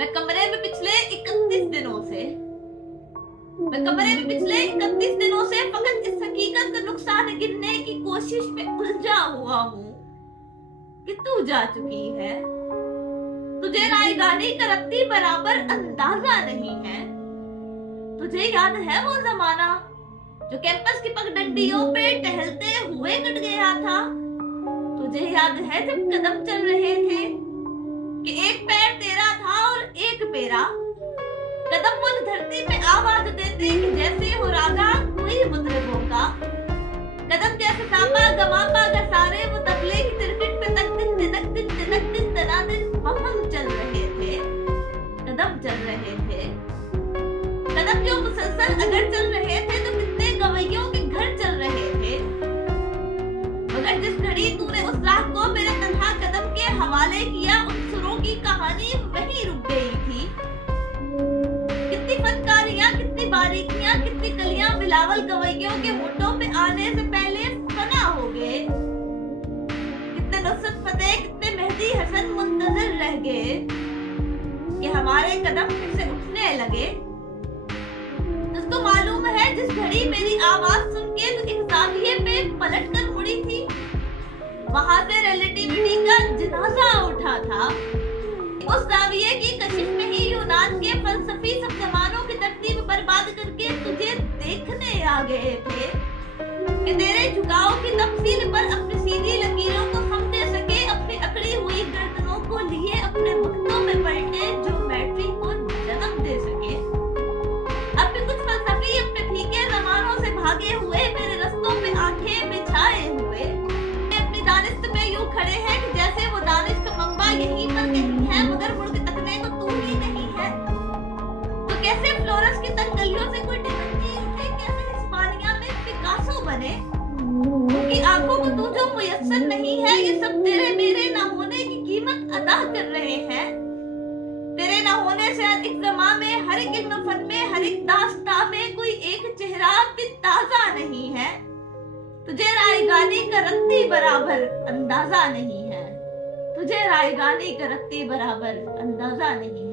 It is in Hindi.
मैं कमरे में पिछले 31 दिनों से फकत इस हकीकत का नुकसान गिनने की कोशिश में उलझा हुआ हूँ कि तू जा चुकी है। तुझे रायगानी का रत्ती बराबर अंदाजा नहीं है। तुझे याद है वो जमाना जो कैंपस की पगडंडियों पे टहलते हुए कट गया था? तुझे याद है जब कदम चल रहे थे कि एक पैर तेरा था और एक मेरा? कदम मुझ धरती पे आवाज देते कि जैसे हो रागा कोई मुतरबों का। कदम जैसे सांबा गमापा का सारे वो तबले की तिरकिट पे तक दिन तिनक दिन तिनक दिन तना दिन हम चल रहे थे। कदम चल रहे थे, कदम जो मुसलसल अगर चल रहे थे तो कितने गवैयों के घर चल रहे थे। मगर जिस घड़ी तूने उस राह को मेरे तन्हा कदम के हवाले किया, उन सुरों की कहानी वहीं रुक गई थी। कितनी फनकारियां, कितनी बारीकियां, कितनी कलियां बिलावल गवैयों के होठों पे आने से पहले फना हो गए। कितने नुसरत फतेह, कितने मेहदी हसन मुंतजर रह गए कि हमारे कदम फिर से उठने लगे। तुझको मालूम है जिस घड़ी मेरी आवाज सुन के तू एक जाविये पे पलट कर मुड़ी थी, वहां से रिलेटिविटी का जनाजा उठा था। उस जाविये की कशिश में ही यूनान के फलसफी सब जमानों की तरतीब बर्बाद करके तुझे देखने आ गए थे कि तेरे झुकाव की तफसील पर अपनी सीधी लकीरों को हम दे सके, अपनी अकड़ी हुई गर्दनों को लिए अपने वक्तों में पलटे ज्योमेट्री को जन्म दे सके। अब भी कुछ फलसफी अपने फीके जमानों से भागे हुए मेरे रस्तों पे आंखें बिछाए हुए अपनी दानिश्त में यूं खड़े हैं कि जैसे वो दानिश का मंबा यहीं पर कहीं है, मगर मुड़ के तकने को तू ही नहीं है। तो कैसे फ्लोरेंस की तंग गलियों से कोई डिविंची उठे, कैसे हिस्पानिया में पिकासो बने, उनकी आंखों को तू जो मुयस्सर नहीं है, ये सब तेरे मेरे ना होने की कीमत अदा कर रहे हैं। तेरे ना होने से हर एक ज़मां में, हर एक इल्म फन में, हर एक दास्तां में कोई एक चेहरा भी ताजा नहीं है। तुझे रायगानी का रत्ती बराबर अंदाजा नहीं है। तुझे रायगानी का रत्ती बराबर अंदाजा नहीं है।